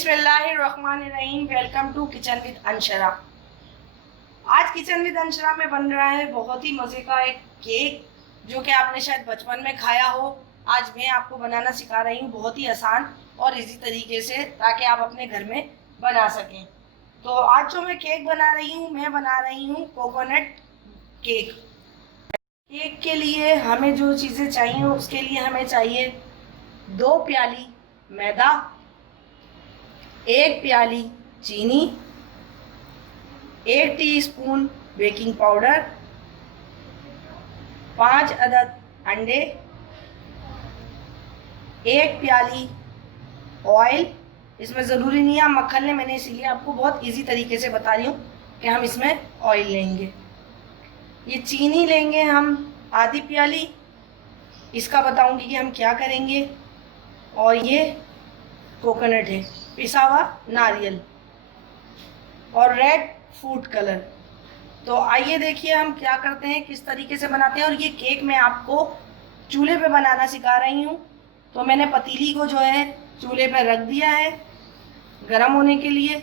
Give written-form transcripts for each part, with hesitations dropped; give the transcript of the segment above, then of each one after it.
बिस्मिल्लाहिर्रहमानिर्रहीम। Welcome to kitchen with Anshara. आज kitchen with Anshara में बन रहा है बहुत ही मज़े का एक केक, जो कि आपने शायद बचपन में खाया हो। आज मैं आपको बनाना सिखा रही हूँ बहुत ही आसान और इजी तरीके से, ताकि आप अपने घर में बना सकें। तो आज जो मैं केक बना रही हूँ, मैं बना रही हूँ कोकोनट केक। केक के लिए हमें जो चीज़ें चाहिए, उसके लिए हमें चाहिए 2 प्याली मैदा, 1 प्याली चीनी, 1 टीस्पून बेकिंग पाउडर, 5 अदद अंडे, 1 प्याली ऑयल। इसमें ज़रूरी नहीं है आप मक्खन लें, मैंने इसीलिए आपको बहुत इजी तरीके से बता रही हूँ कि हम इसमें ऑयल लेंगे। ये चीनी लेंगे हम आधी प्याली, इसका बताऊंगी कि हम क्या करेंगे। और ये कोकोनट है, पिसा हुआ नारियल, और रेड फूड कलर। तो आइए देखिए हम क्या करते हैं, किस तरीके से बनाते हैं। और ये केक मैं आपको चूल्हे पे बनाना सिखा रही हूँ। तो मैंने पतीली को जो है चूल्हे पे रख दिया है गरम होने के लिए,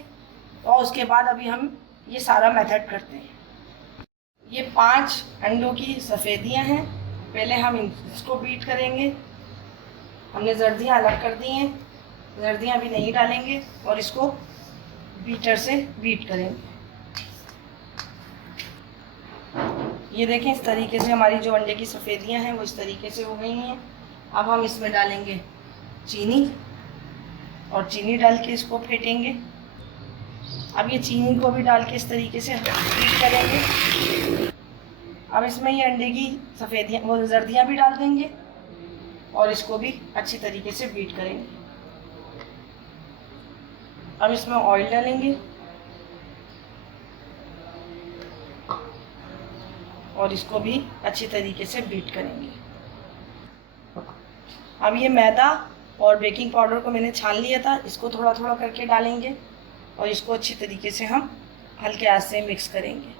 और उसके बाद अभी हम ये सारा मेथड करते हैं। ये 5 अंडों की सफ़ेदियाँ हैं, पहले हम इसको बीट करेंगे। हमने जर्दियाँ अलग कर दी हैं, जर्दियाँ भी नहीं डालेंगे, और इसको बीटर से बीट करेंगे। ये देखें, इस तरीके से हमारी जो अंडे की सफ़ेदियाँ हैं वो इस तरीके से हो गई हैं। अब हम इसमें डालेंगे चीनी, और चीनी डाल के इसको फेंटेंगे। अब ये चीनी को भी डाल के इस तरीके से बीट करेंगे। अब इसमें ये अंडे की सफ़ेदियाँ वो जर्दियाँ भी डाल देंगे, और इसको भी अच्छी तरीके से बीट करेंगे। अब इसमें ऑयल डालेंगे, और इसको भी अच्छी तरीके से बीट करेंगे। अब ये मैदा और बेकिंग पाउडर को मैंने छान लिया था, इसको थोड़ा थोड़ा करके डालेंगे, और इसको अच्छी तरीके से हम हल्के हाथ से मिक्स करेंगे।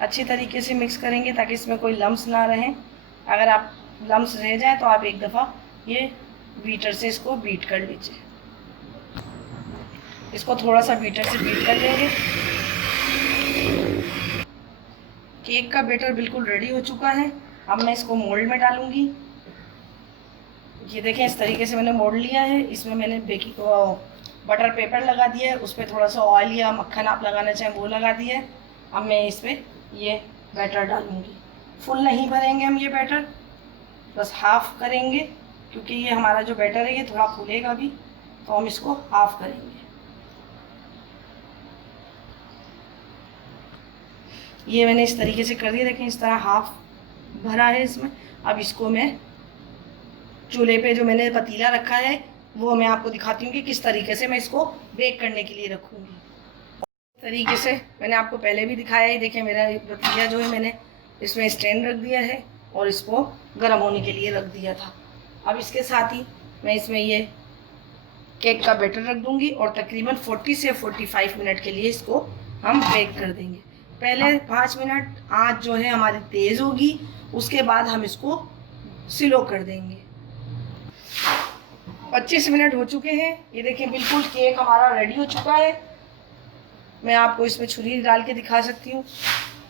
अच्छी तरीके से मिक्स करेंगे ताकि इसमें कोई लम्स ना रहें। अगर आप लम्स रह जाए तो आप एक दफ़ा ये बीटर से इसको बीट कर लीजिए। इसको थोड़ा सा बीटर से बीट कर लेंगे। केक का बैटर बिल्कुल रेडी हो चुका है। अब मैं इसको मोल्ड में डालूंगी। ये देखें, इस तरीके से मैंने मोल्ड लिया है। इसमें मैंने बेकिंग बटर पेपर लगा दिया है, उस पर थोड़ा सा ऑयल या मक्खन आप लगाना चाहें वो लगा दिया है। अब मैं इस पर ये बैटर डालूंगी। फुल नहीं भरेंगे हम ये बैटर, बस हाफ़ करेंगे, क्योंकि ये हमारा जो बैटर है ये थोड़ा फूलेगा भी, तो हम इसको हाफ़ करेंगे। ये मैंने इस तरीके से कर दिया, देखें इस तरह हाफ़ भरा है इसमें। अब इसको मैं चूल्हे पे जो मैंने पतीला रखा है वो मैं आपको दिखाती हूँ कि किस तरीके से मैं इसको बेक करने के लिए रखूँगी। तरीके से मैंने आपको पहले भी दिखाया है। देखिए, मेरा पतीला जो है मैंने इसमें स्टैंड रख दिया है और इसको गर्म होने के लिए रख दिया था। अब इसके साथ ही मैं इसमें ये केक का बैटर रख दूँगी, और तकरीबन 40 से 45 मिनट के लिए इसको हम बेक कर देंगे। पहले 5 मिनट आँच जो है हमारी तेज़ होगी, उसके बाद हम इसको स्लो कर देंगे। 25 मिनट हो चुके हैं। ये देखिए, बिल्कुल केक हमारा रेडी हो चुका है। मैं आपको इसमें छुरी डाल के दिखा सकती हूँ।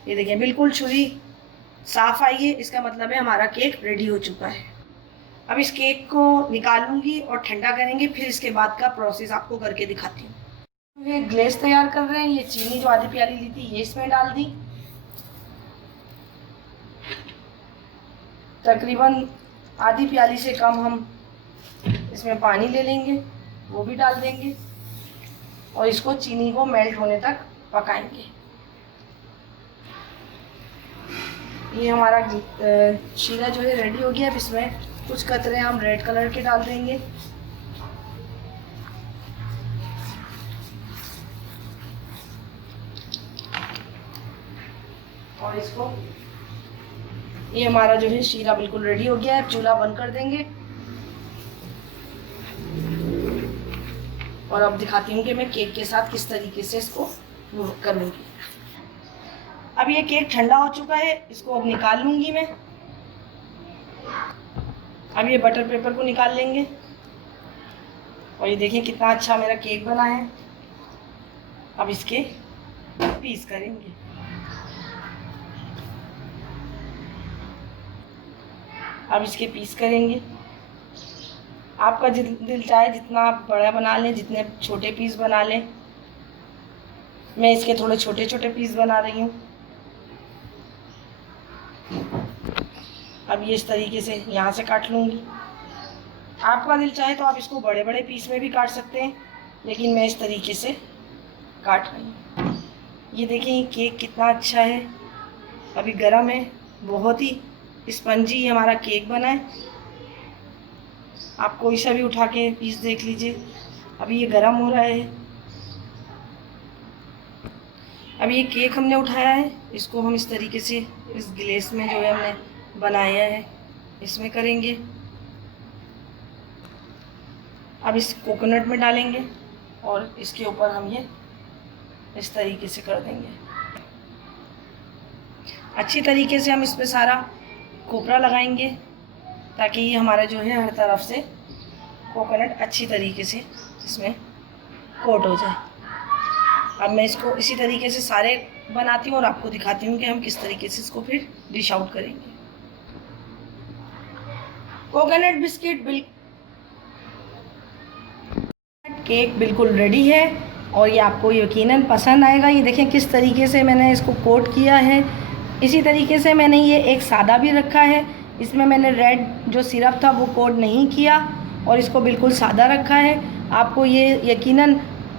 ये देखिए, बिल्कुल छुरी साफ़ आई है, इसका मतलब है हमारा केक रेडी हो चुका है। अब इस केक को निकालूंगी और ठंडा करेंगे, फिर इसके बाद का प्रोसेस आपको करके दिखाती हूँ। ये ग्लेस तैयार कर रहे हैं। ये चीनी जो आधी प्याली ली थी ये इसमें डाल दी। तकरीबन आधी प्याली से कम हम इसमें पानी ले लेंगे, वो भी डाल देंगे, और इसको चीनी को मेल्ट होने तक पकाएंगे। ये हमारा शीरा जो है रेडी हो गया। अब इसमें कुछ कतरे हम रेड कलर के डाल देंगे, और इसको ये हमारा जो है शीरा बिल्कुल रेडी हो गया है। चूल्हा बंद कर देंगे, और अब दिखाती हूँ कि मैं केक के साथ किस तरीके से इसको करूँगी। अब ये केक ठंडा हो चुका है, इसको अब निकाल लूँगी मैं। अब ये बटर पेपर को निकाल लेंगे। और ये देखिए कितना अच्छा मेरा केक बना है। अब इसके पीस करेंगे। अब इसके पीस करेंगे। आपका दिल चाहे जितना आप बड़ा बना लें, जितने छोटे पीस बना लें। मैं इसके थोड़े छोटे छोटे पीस बना रही हूँ। अब ये इस तरीके से यहाँ से काट लूँगी। आपका दिल चाहे तो आप इसको बड़े बड़े पीस में भी काट सकते हैं, लेकिन मैं इस तरीके से काट रही हूँ। ये देखें ये केक कितना अच्छा है, अभी गर्म है, बहुत ही स्पंजी हमारा केक बना है। आप कोई सा भी उठा के पीस देख लीजिए। अभी ये गर्म हो रहा है। अब ये केक हमने उठाया है, इसको हम इस तरीके से इस गिलास में जो है हमने बनाया है इसमें करेंगे। अब इस कोकोनट में डालेंगे और इसके ऊपर हम ये इस तरीके से कर देंगे। अच्छी तरीके से हम इस पे सारा खोपरा लगाएंगे ताकि ये हमारा जो है हर तरफ से कोकोनट अच्छी तरीके से इसमें कोट हो जाए। अब मैं इसको इसी तरीके से सारे बनाती हूँ और आपको दिखाती हूँ कि हम किस तरीके से इसको फिर डिश आउट करेंगे। कोकोनट बिस्किट केक बिल्कुल रेडी है और ये आपको यकीनन पसंद आएगा। ये देखें किस तरीके से मैंने इसको कोट किया है। इसी तरीके से मैंने ये एक सादा भी रखा है, इसमें मैंने रेड जो सिरप था वो कोट नहीं किया और इसको बिल्कुल सादा रखा है। आपको ये यकीनन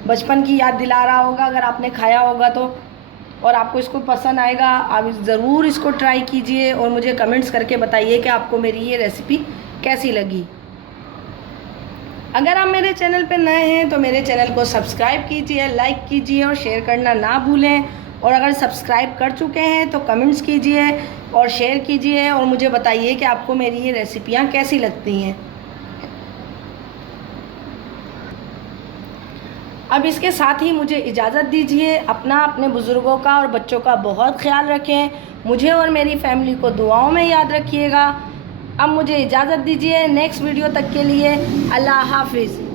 बचपन की याद दिला रहा होगा अगर आपने खाया होगा तो, और आपको इसको पसंद आएगा। आप ज़रूर इसको ट्राई कीजिए और मुझे कमेंट्स करके बताइए कि आपको मेरी ये रेसिपी कैसी लगी। अगर आप मेरे चैनल पर नए हैं तो मेरे चैनल को सब्सक्राइब कीजिए, लाइक कीजिए और शेयर करना ना भूलें। और अगर सब्सक्राइब कर चुके हैं तो कमेंट्स कीजिए और शेयर कीजिए और मुझे बताइए कि आपको मेरी ये रेसिपियाँ कैसी लगती हैं। अब इसके साथ ही मुझे इजाज़त दीजिए। अपना, अपने बुज़ुर्गों का और बच्चों का बहुत ख्याल रखें। मुझे और मेरी फैमिली को दुआओं में याद रखिएगा। अब मुझे इजाज़त दीजिए। नेक्स्ट वीडियो तक के लिए अल्लाह हाफिज़।